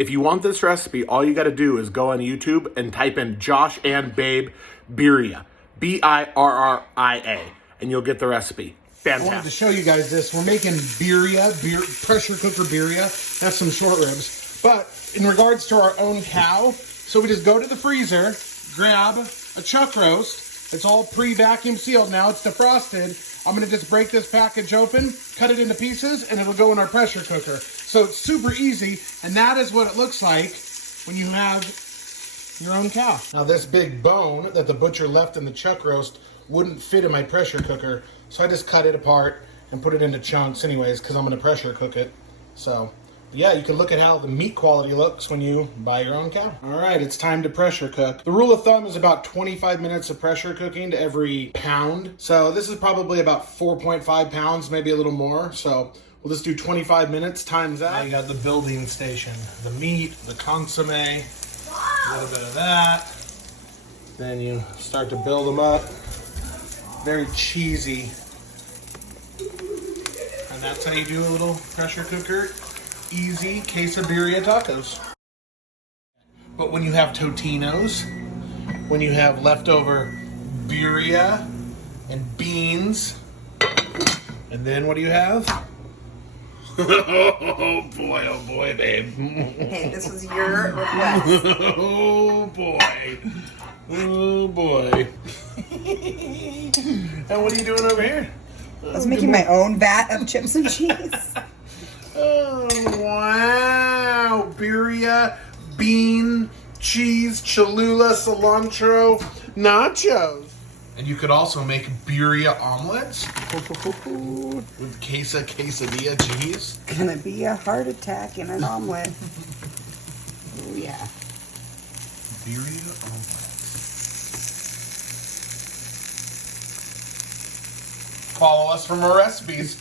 If you want this recipe, all you got to do is go on YouTube and type in Josh and Babe Birria, Birria, and you'll get the recipe. Fantastic. I wanted to show you guys this. We're making birria, pressure cooker birria. That's some short ribs. But in regards to our own cow, so we just go to the freezer, grab a chuck roast. It's all pre-vacuum sealed now. It's defrosted. I'm going to just break this package open, cut it into pieces, and it'll go in our pressure cooker. So it's super easy, and that is what it looks like when you have your own cow. Now this big bone that the butcher left in the chuck roast wouldn't fit in my pressure cooker, so I just cut it apart and put it into chunks anyways, because I'm going to pressure cook it. So yeah, you can look at how the meat quality looks when you buy your own cow. All right, it's time to pressure cook. The rule of thumb is about 25 minutes of pressure cooking to every pound. So this is probably about 4.5 pounds, maybe a little more. So we'll just do 25 minutes times that. Now you got the building station. The meat, the consomme, a little bit of that. Then you start to build them up. Very cheesy. And that's how you do a little pressure cooker. Easy quesadilla tacos. But when you have Totinos, when you have leftover birria and beans, and then what do you have? Oh boy, babe. Hey, this was your request. Oh boy. And what are you doing over here? I was making my own vat of chips and cheese. Oh, wow. Birria, bean, cheese, Cholula, cilantro, nachos. And you could also make birria omelets with quesadilla cheese. Gonna be a heart attack in an omelet. Oh, yeah. Birria omelets. Follow us for more recipes.